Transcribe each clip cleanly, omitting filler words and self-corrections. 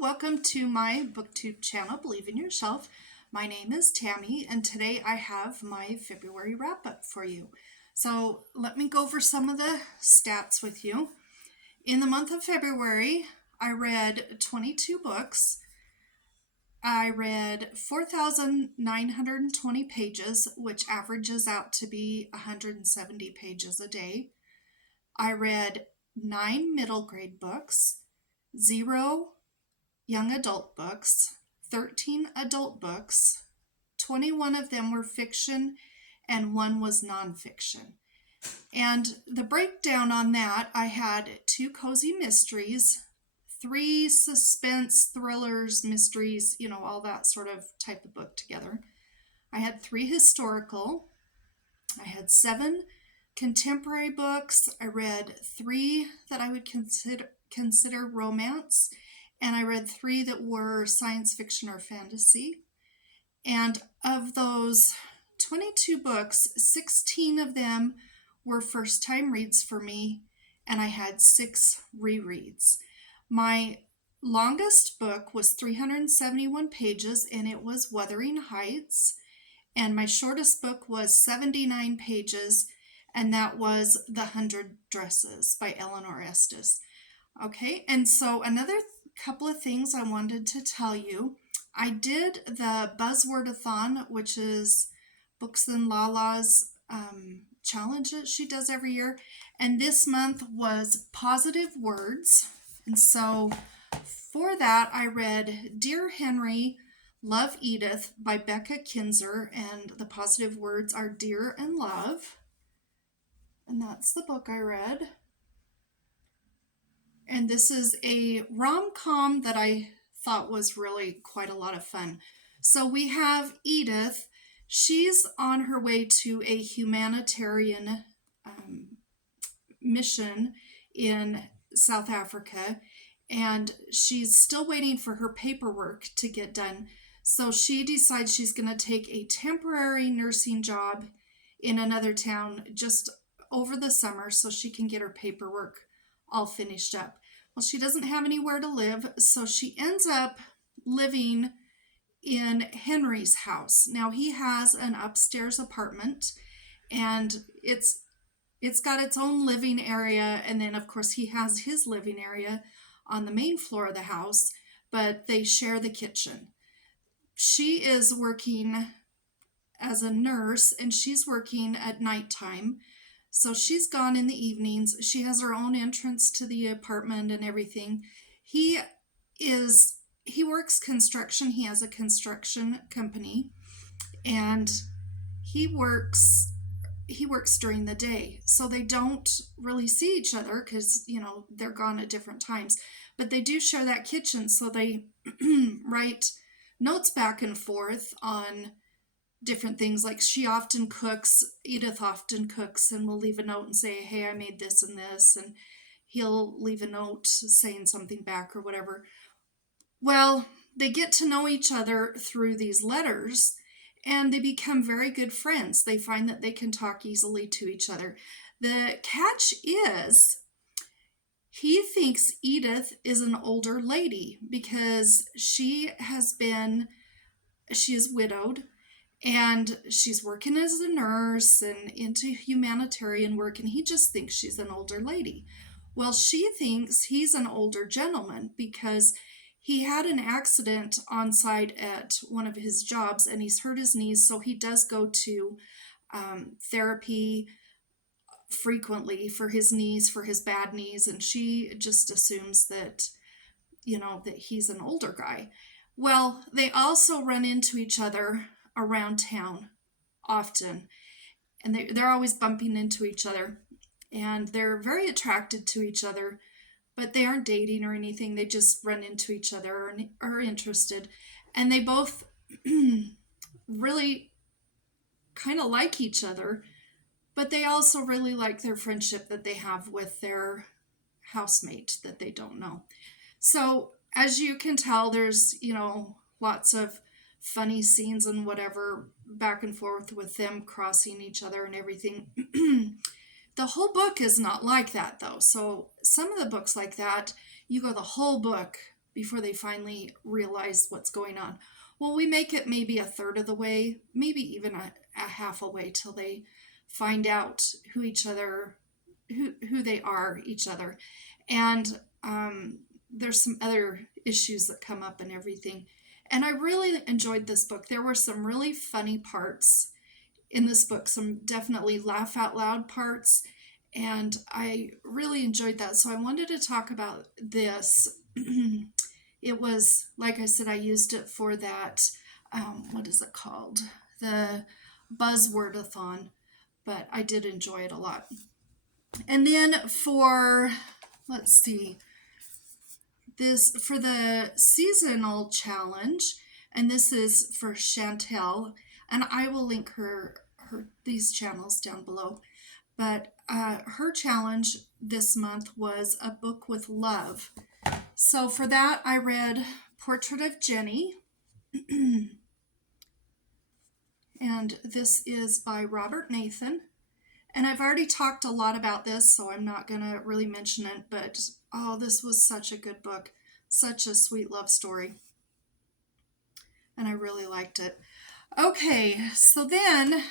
welcome to my booktube channel, Believe in Yourself. My name is Tammy, and today I have my February wrap-up for you. So let me go over some of the stats with you. In the month of February, I read 22 books. I read 4,920 pages, which averages out to be 170 pages a day. I read 9 middle grade books, 0 young adult books, 13 adult books, 21 of them were fiction, and 1 was nonfiction. And the breakdown on that, I had 2 cozy mysteries, 3 suspense thrillers, mysteries, all that sort of type of book together. I had 3 historical. I had 7 contemporary books. I read 3 that I would consider romance. And I read 3 that were science fiction or fantasy. And of those 22 books, 16 of them were first-time reads for me, and I had 6 rereads. My longest book was 371 pages, and it was Wuthering Heights. And my shortest book was 79 pages, and that was The 100 Dresses by Eleanor Estes. Okay, and so another couple of things I wanted to tell you. I did the Buzzword-a-thon, which is Books and Lala's challenge that she does every year. And this month was positive words. And so for that, I read Dear Henry, Love Edith by Becca Kinzer. And the positive words are dear and love. And that's the book I read. And this is a rom-com that I thought was really quite a lot of fun. So we have Edith. She's on her way to a humanitarian mission in South Africa, and she's still waiting for her paperwork to get done. So she decides she's going to take a temporary nursing job in another town just over the summer so she can get her paperwork all finished up. Well, she doesn't have anywhere to live, so she ends up living in Henry's house. Now, he has an upstairs apartment, and it's got its own living area, and then, of course, he has his living area on the main floor of the house, but they share the kitchen. She is working as a nurse, and she's working at nighttime. So she's gone in the evenings. She has her own entrance to the apartment and everything. He works construction. He has a construction company, and he works during the day. So they don't really see each other because, they're gone at different times. But they do share that kitchen, so they write notes back and forth on different things. Like Edith often cooks, and will leave a note and say, hey, I made this and this, and he'll leave a note saying something back or whatever. Well, they get to know each other through these letters, and they become very good friends. They find that they can talk easily to each other. The catch is he thinks Edith is an older lady because she is widowed, and she's working as a nurse and into humanitarian work, and he just thinks she's an older lady. Well, she thinks he's an older gentleman because he had an accident on site at one of his jobs, and he's hurt his knees, so he does go to therapy frequently for his knees, for his bad knees, and she just assumes that, that he's an older guy. Well, they also run into each other around town often, and they're always bumping into each other, and they're very attracted to each other, but they aren't dating or anything. They just run into each other and are interested, and they both really kind of like each other, but they also really like their friendship that they have with their housemate that they don't know. So as you can tell, there's lots of funny scenes and whatever back and forth with them crossing each other and everything. The whole book is not like that, though. So some of the books like that, you go the whole book before they finally realize what's going on. Well, we make it maybe a third of the way, maybe even a half a way till they find out who they are each other. And there's some other issues that come up and everything. And I really enjoyed this book. There were some really funny parts in this book, some definitely laugh out loud parts, and I really enjoyed that. So I wanted to talk about this. It was, like I said, I used it for that, what is it called? The Buzzword-a-thon, but I did enjoy it a lot. And then for, let's see, for the seasonal challenge, and this is for Chantel, and I will link these channels down below. But her challenge this month was a book with love. So for that, I read Portrait of Jenny. And this is by Robert Nathan. And I've already talked a lot about this, so I'm not going to really mention it. But, oh, this was such a good book. Such a sweet love story. And I really liked it. Okay, so then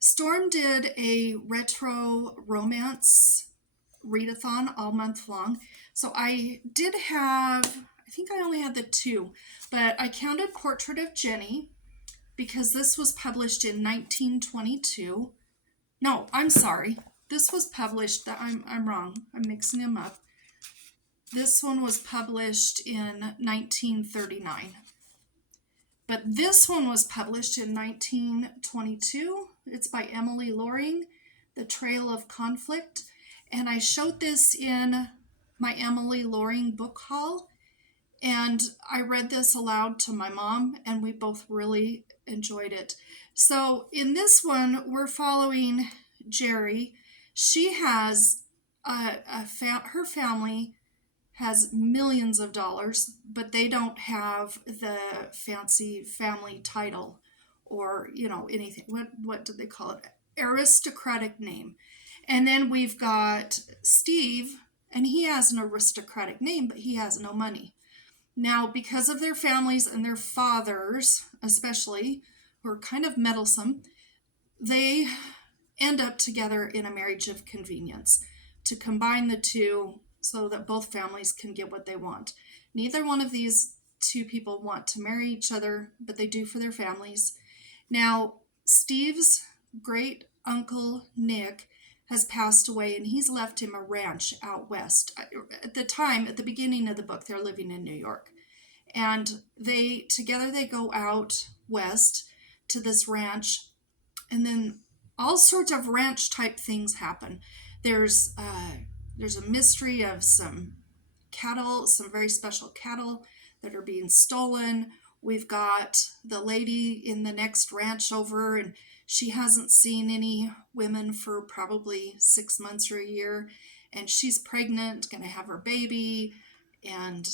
Storm did a retro romance readathon all month long. So I think I only had the 2, but I counted Portrait of Jenny because this was published in 1922. No, I'm sorry. This was published, I'm wrong. I'm mixing them up. This one was published in 1939. But this one was published in 1922. It's by Emilie Loring, The Trail of Conflict. And I showed this in my Emilie Loring book haul. And I read this aloud to my mom, and we both really enjoyed it. So in this one, we're following Jerry. She has her family has millions of dollars, but they don't have the fancy family title or, anything. What do they call it? Aristocratic name. And then we've got Steve, and he has an aristocratic name, but he has no money. Now, because of their families and their fathers, especially, who are kind of meddlesome, they end up together in a marriage of convenience to combine the two so that both families can get what they want. Neither one of these two people want to marry each other, but they do for their families. Now, Steve's great uncle Nick has passed away, and he's left him a ranch out west. At the beginning of the book, they're living in New York. And they go out west to this ranch, and then all sorts of ranch type things happen. There's a mystery of some cattle, some very special cattle that are being stolen. We've got the lady in the next ranch over, and she hasn't seen any women for probably 6 months or a year, and she's pregnant, going to have her baby, and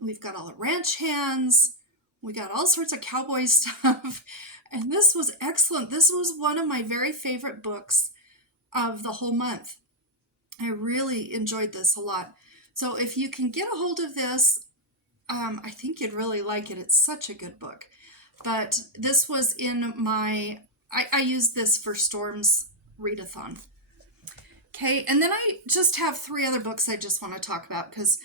we've got all the ranch hands. We got all sorts of cowboy stuff, and this was excellent. This was one of my very favorite books of the whole month. I really enjoyed this a lot. So if you can get a hold of this, I think you'd really like it. It's such a good book. But this was in I used this for Storm's readathon. Okay, and then I just have 3 other books I just want to talk about, because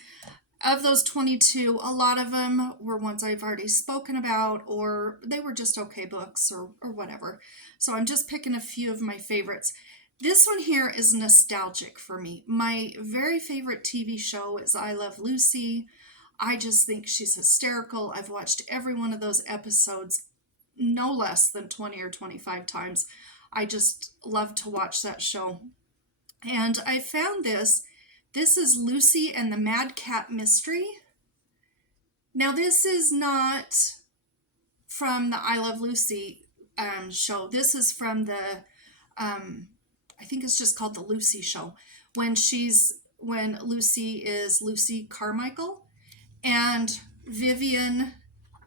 of those 22, a lot of them were ones I've already spoken about, or they were just okay books or whatever. So I'm just picking a few of my favorites. This one here is nostalgic for me. My very favorite TV show is I Love Lucy. I just think she's hysterical. I've watched every one of those episodes no less than 20 or 25 times. I just love to watch that show. And I found this. This is Lucy and the Madcap Mystery. Now, this is not from the I Love Lucy show. This is from the, I think it's just called The Lucy Show, when Lucy is Lucy Carmichael, and Vivian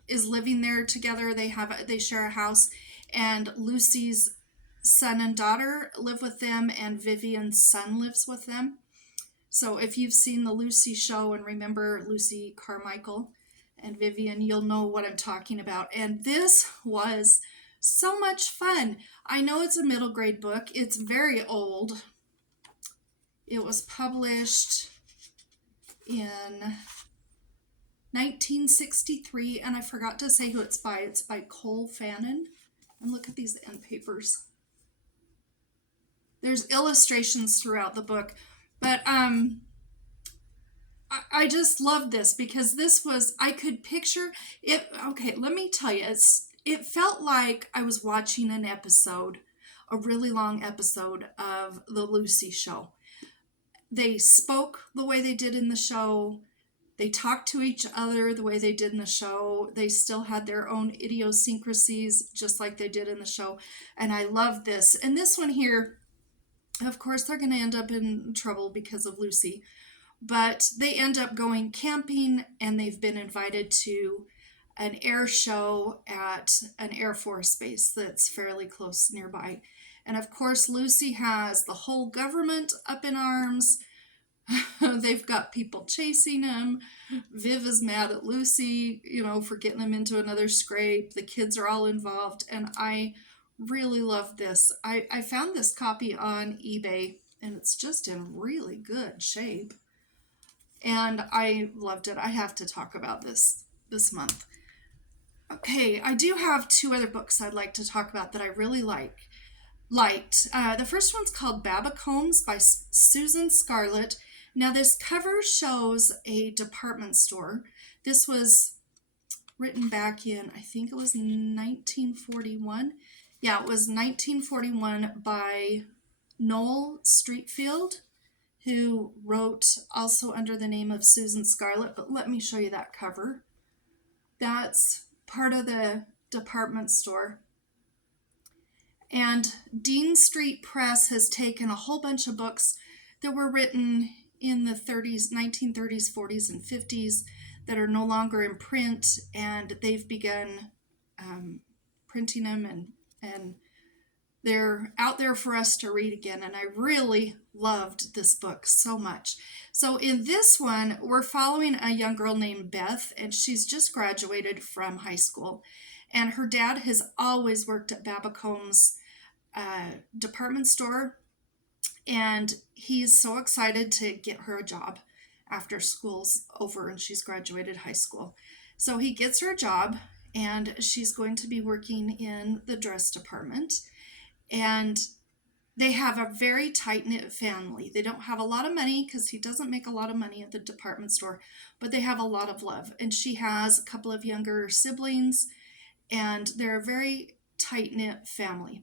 is living there together. They share a house, and Lucy's son and daughter live with them, and Vivian's son lives with them. So if you've seen the Lucy show and remember Lucy Carmichael and Vivian, you'll know what I'm talking about. And this was so much fun. I know it's a middle grade book. It's very old. It was published in 1963, and I forgot to say who it's by. It's by Cole Fannin. And look at these end papers. There's illustrations throughout the book, but I just love this because this was, I could picture it. Okay, let me tell you, it felt like I was watching an episode, a really long episode of the Lucy show. They spoke the way they did in the show. They talked to each other the way they did in the show. They still had their own idiosyncrasies, just like they did in the show. And I love this. And this one here, of course, they're going to end up in trouble because of Lucy. But they end up going camping, and they've been invited to an air show at an Air Force base that's fairly close nearby. And of course, Lucy has the whole government up in arms. They've got people chasing him. Viv is mad at Lucy, for getting him into another scrape. The kids are all involved, and I really love this. I found this copy on eBay, and it's just in really good shape. And I loved it. I have to talk about this month. Okay, I do have two other books I'd like to talk about that I really liked. The first one's called Babbacombe by Susan Scarlett. Now this cover shows a department store. This was written back in, I think it was 1941. Yeah, it was 1941 by Noel Streatfeild, who wrote also under the name of Susan Scarlett. But let me show you that cover. That's part of the department store. And Dean Street Press has taken a whole bunch of books that were written in the 1930s, 40s, and 50s that are no longer in print, and they've begun printing them, and they're out there for us to read again. And I really loved this book so much. So in this one, we're following a young girl named Beth, and she's just graduated from high school. And her dad has always worked at Babbacombe's department store, and he's so excited to get her a job after school's over and she's graduated high school. So he gets her a job, and she's going to be working in the dress department. And they have a very tight-knit family. They don't have a lot of money because he doesn't make a lot of money at the department store, but they have a lot of love. And she has a couple of younger siblings, and they're a very tight-knit family.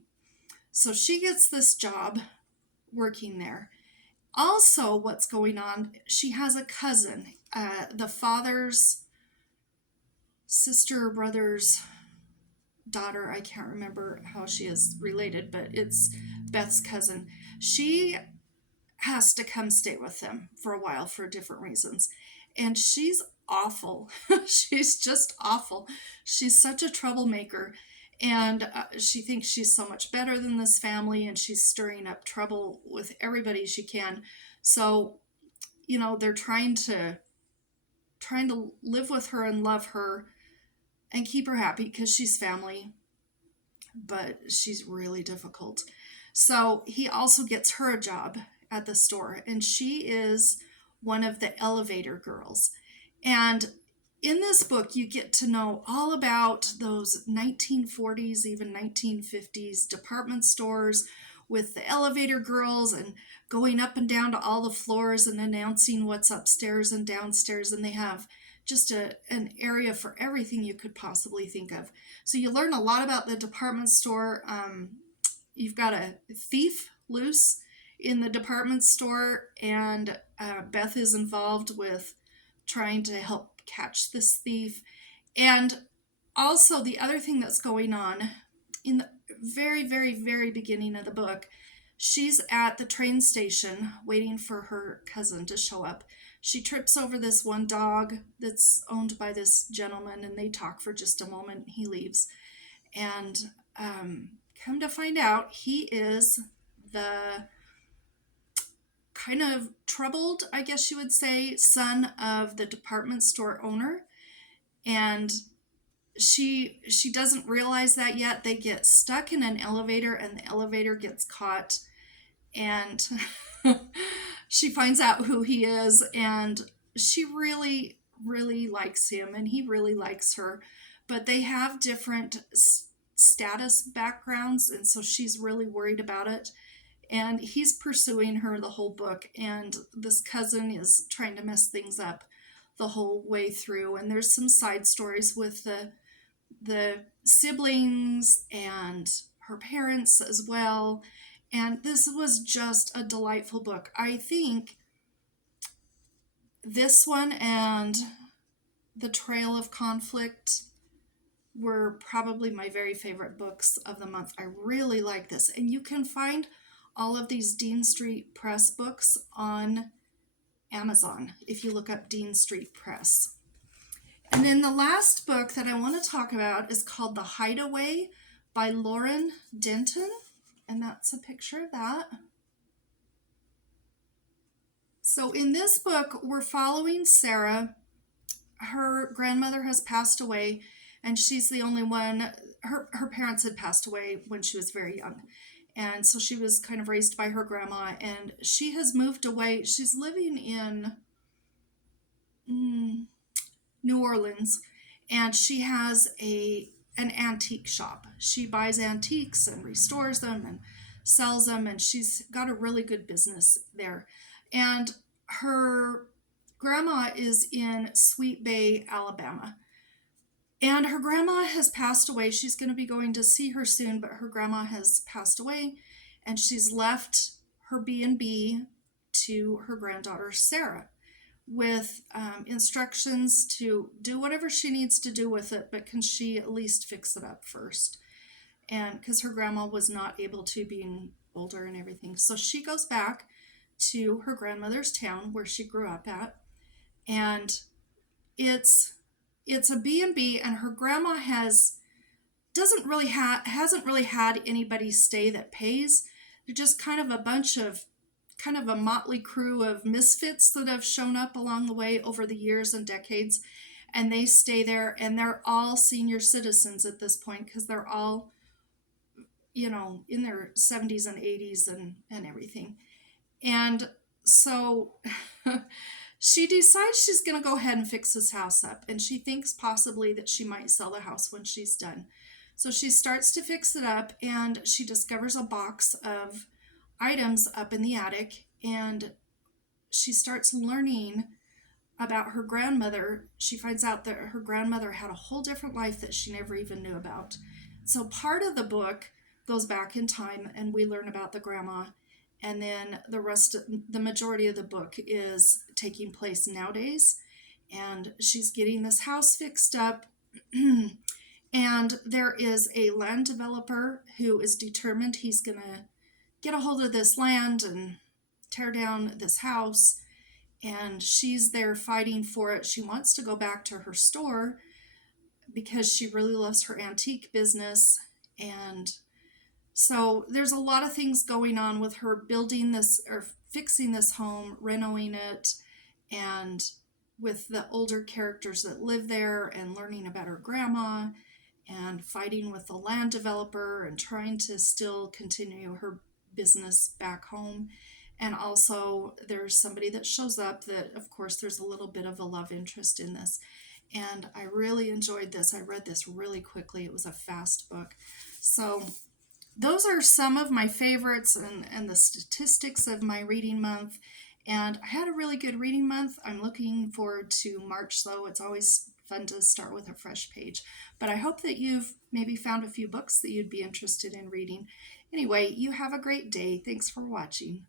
So she gets this job working there. Also, what's going on, she has a cousin, the father's sister, brother's daughter. I can't remember how she is related, but it's Beth's cousin. She has to come stay with them for a while for different reasons. And she's awful. She's just awful. She's such a troublemaker. And she thinks she's so much better than this family, and she's stirring up trouble with everybody she can. So, they're trying to live with her and love her and keep her happy because she's family, but she's really difficult. So he also gets her a job at the store, and she is one of the elevator girls. And in this book, you get to know all about those 1940s, even 1950s department stores with the elevator girls and going up and down to all the floors and announcing what's upstairs and downstairs. And they have just an area for everything you could possibly think of. So you learn a lot about the department store. You've got a thief loose in the department store, and Beth is involved with trying to help catch this thief. And also the other thing that's going on in the very, very, very beginning of the book, she's at the train station waiting for her cousin to show up. She trips over this one dog that's owned by this gentleman, and they talk for just a moment. He leaves, and come to find out, he is the kind of troubled, I guess you would say, son of the department store owner. And she doesn't realize that yet. They get stuck in an elevator and the elevator gets caught, and she finds out who he is, and she really really likes him and he really likes her, but they have different status backgrounds, and so she's really worried about it, and he's pursuing her the whole book, and this cousin is trying to mess things up the whole way through. And there's some side stories with the siblings and her parents as well. And this was just a delightful book. I think this one and The Trail of Conflict were probably my very favorite books of the month. I really like this. And you can find all of these Dean Street Press books on Amazon if you look up Dean Street Press. And then the last book that I want to talk about is called The Hideaway by Lauren Denton. And that's a picture of that. So in this book, we're following Sarah. Her grandmother has passed away, and she's the only one. Her parents had passed away when she was very young. And so she was kind of raised by her grandma, and she has moved away. She's living in New Orleans, and she has an antique shop. She buys antiques and restores them and sells them, and she's got a really good business there. And her grandma is in Sweet Bay, Alabama. And her grandma has passed away. She's going to be going to see her soon, but her grandma has passed away, and she's left her B&B to her granddaughter, Sarah, with instructions to do whatever she needs to do with it, but can she at least fix it up first? And because her grandma was not able to, being older and everything. So she goes back to her grandmother's town where she grew up at, and it's a B&B, and her grandma hasn't really had anybody stay that pays. They're just kind of a motley crew of misfits that have shown up along the way over the years and decades, and they stay there, and they're all senior citizens at this point because they're all, in their 70s and 80s and everything. And so she decides she's going to go ahead and fix this house up, and she thinks possibly that she might sell the house when she's done. So she starts to fix it up, and she discovers a box of items up in the attic, and she starts learning about her grandmother. She finds out that her grandmother had a whole different life that she never even knew about. So part of the book goes back in time, and we learn about the grandma. And then the majority of the book is taking place nowadays. And she's getting this house fixed up. And there is a land developer who is determined he's going to get a hold of this land and tear down this house. And she's there fighting for it. She wants to go back to her store because she really loves her antique business. And so there's a lot of things going on with her building this or fixing this home, renovating it, and with the older characters that live there, and learning about her grandma, and fighting with the land developer, and trying to still continue her business back home. And also there's somebody that shows up that, of course, there's a little bit of a love interest in this. And I really enjoyed this. I read this really quickly. It was a fast book. So those are some of my favorites and the statistics of my reading month. And I had a really good reading month. I'm looking forward to March, though. It's always fun to start with a fresh page. But I hope that you've maybe found a few books that you'd be interested in reading. Anyway, you have a great day. Thanks for watching.